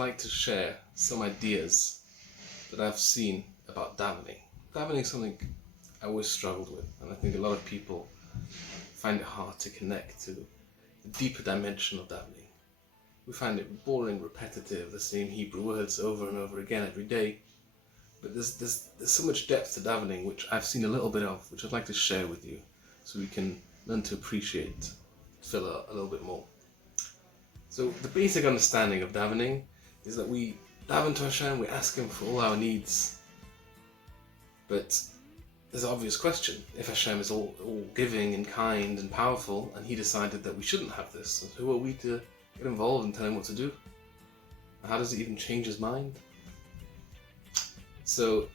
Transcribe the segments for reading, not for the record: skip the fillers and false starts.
like to share some ideas that I've seen about davening. Davening is something I always struggled with, and I think a lot of people find it hard to connect to the deeper dimension of davening. We find it boring, repetitive, the same Hebrew words over and over again every day. But there's so much depth to davening, which I've seen a little bit of, which I'd like to share with you, so we can learn to appreciate Tefilla a little bit more. So the basic understanding of davening is that we daven to Hashem, we ask Him for all our needs. But there's an obvious question. If Hashem is all giving and kind and powerful, and He decided that we shouldn't have this, who are we to get involved and tell Him what to do? How does it even change His mind? So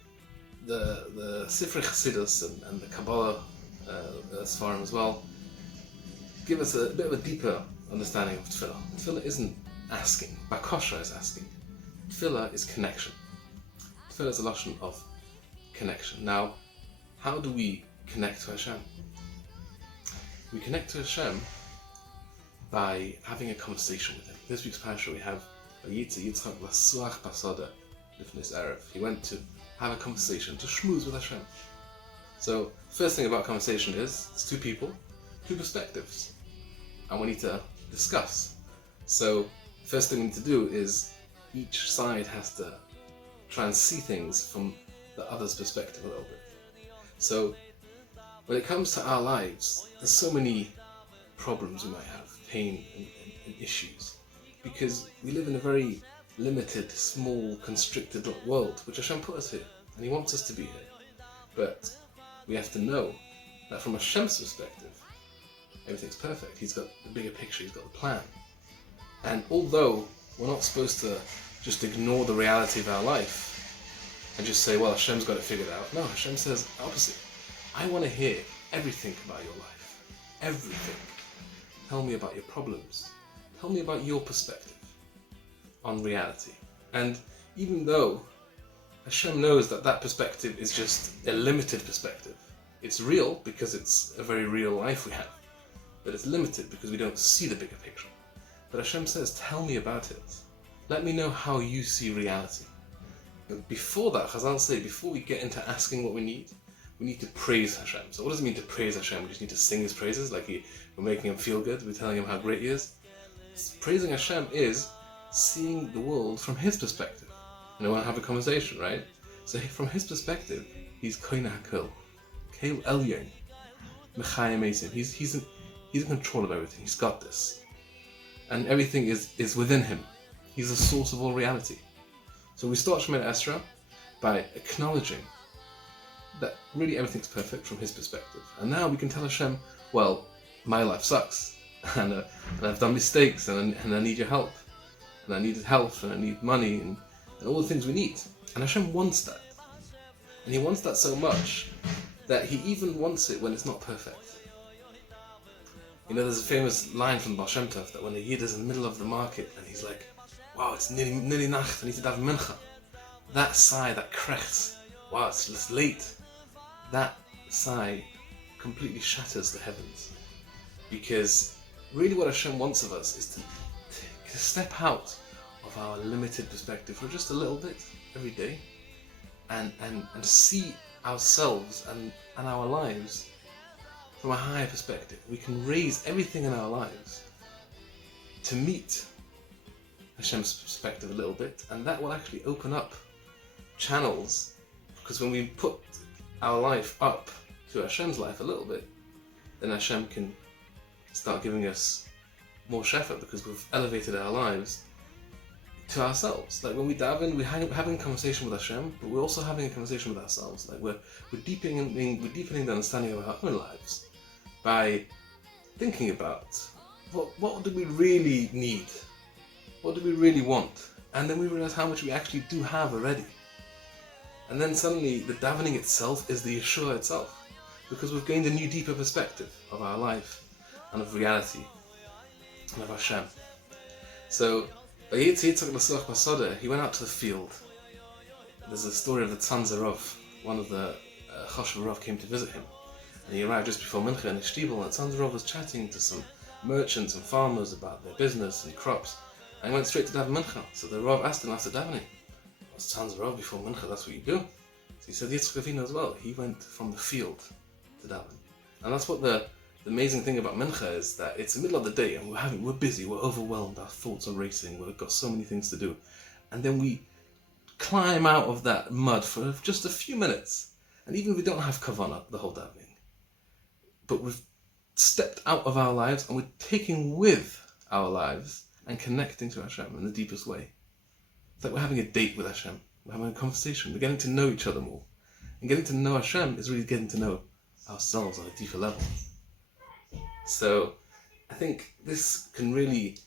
the Sifrei Chassidus and the Kabbalah Sfarim as well give us a bit of a deeper understanding of Tefilla. Tefilla isn't asking. Bakosha is asking. Tefilla is connection. Tefilla is a lashon of connection. Now, how do we connect to Hashem? We connect to Hashem by having a conversation with Him. This week's parasha we have Vayitzi Yitzchak Lasuach Basada Lifnei Erev. He went to have a conversation, to schmooze with Hashem. So, first thing about conversation is, it's two people, two perspectives, and we need to discuss. So, first thing we need to do is, each side has to try and see things from the other's perspective a little bit. So, when it comes to our lives, there's so many problems we might have, pain and issues, because we live in a very limited, small, constricted world, which Hashem put us here, and He wants us to be here. But we have to know that from Hashem's perspective, everything's perfect. He's got the bigger picture, He's got the plan. And although we're not supposed to just ignore the reality of our life and just say, well, Hashem's got it figured out. No, Hashem says the opposite. I want to hear everything about your life. Everything. Tell me about your problems. Tell me about your perspective on reality. And even though Hashem knows that that perspective is just a limited perspective, it's real because it's a very real life we have, but it's limited because we don't see the bigger picture. But Hashem says, tell me about it. Let me know how you see reality. But before that, Chazal say, before we get into asking what we need to praise Hashem. So what does it mean to praise Hashem? We just need to sing His praises, like we're making Him feel good, we're telling Him how great He is. Praising Hashem is seeing the world from His perspective. And I want to have a conversation, right? So from His perspective, He's Koine HaKol, Keil Elyon, Mechayim Eisim. He's in control of everything. He's got this. And everything is within Him. He's the source of all reality. So we start Shemoneh Esrei by acknowledging that really everything's perfect from His perspective. And now we can tell Hashem, well, my life sucks, and I've done mistakes, and I need your help, and I need health, and I need money, and all the things we need. And Hashem wants that. And He wants that so much that He even wants it when it's not perfect. You know, there's a famous line from Baal Shem Tov that when a Yid is in the middle of the market and he's like, wow, it's nearly Nacht, I need to daven mincha. That sigh, that krechts, wow, it's late. That sigh completely shatters the heavens. Because really what Hashem wants of us is to step out of our limited perspective for just a little bit every day and see ourselves and our lives from a higher perspective. We can raise everything in our lives to meet Hashem's perspective a little bit, and that will actually open up channels, because when we put our life up to Hashem's life a little bit, then Hashem can start giving us more shefa, because we've elevated our lives to ourselves. Like when we daven, we're having a conversation with Hashem, but we're also having a conversation with ourselves. Like we're deepening the understanding of our own lives by thinking about what do we really need, what do we really want, and then we realize how much we actually do have already. And then suddenly the davening itself is the Yeshua itself, because we've gained a new, deeper perspective of our life and of reality and of Hashem. So he went out to the field. There's a story of the Tzanzarov. One of the Chashiv came to visit him, and he arrived just before Mincha in his shtibel, and Tzanzarov was chatting to some merchants and farmers about their business and crops, and he went straight to daven mincha. So the Rav asked him after davening, "What sounds Rav before mincha? That's what you do." So he said Yitzchak Avinu as well. He went from the field to daven, and that's what the amazing thing about mincha is, that it's the middle of the day and we're busy, we're overwhelmed, our thoughts are racing, we've got so many things to do, and then we climb out of that mud for just a few minutes, and even if we don't have kavanah the whole davening, but we've stepped out of our lives and we're taking with our lives and connecting to Hashem in the deepest way. It's like we're having a date with Hashem, we're having a conversation, we're getting to know each other more, and getting to know Hashem is really getting to know ourselves on a deeper level. So I think this can really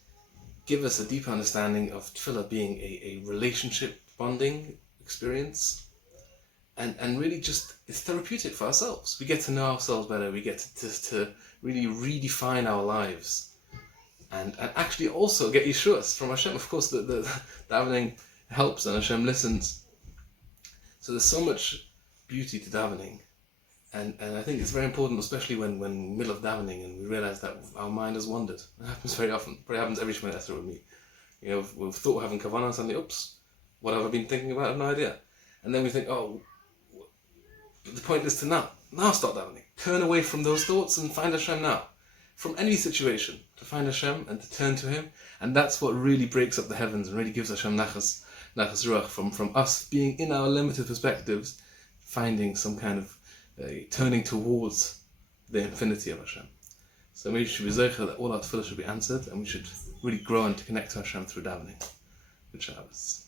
give us a deeper understanding of tefillah being a relationship bonding experience, and really just, it's therapeutic for ourselves. We get to know ourselves better, we get to really redefine our lives, and actually also get yeshuas from Hashem. Of course, the davening helps and Hashem listens. So there's so much beauty to davening. And I think it's very important, especially when middle of davening and we realize that our mind has wandered. It happens very often. Probably happens every Shemini Esrei with me. You know, we've thought we're having kavanah, suddenly, oops, what have I been thinking about? I have no idea. And then we think, oh, the point is to now start davening. Turn away from those thoughts and find Hashem now. From any situation, to find Hashem and to turn to Him. And that's what really breaks up the heavens and really gives Hashem nachas ruach, from us being in our limited perspectives, finding some kind of turning towards the infinity of Hashem. So we should be zeicher that all our tefillah should be answered, and we should really grow and to connect to Hashem through davening. Good Shabbos.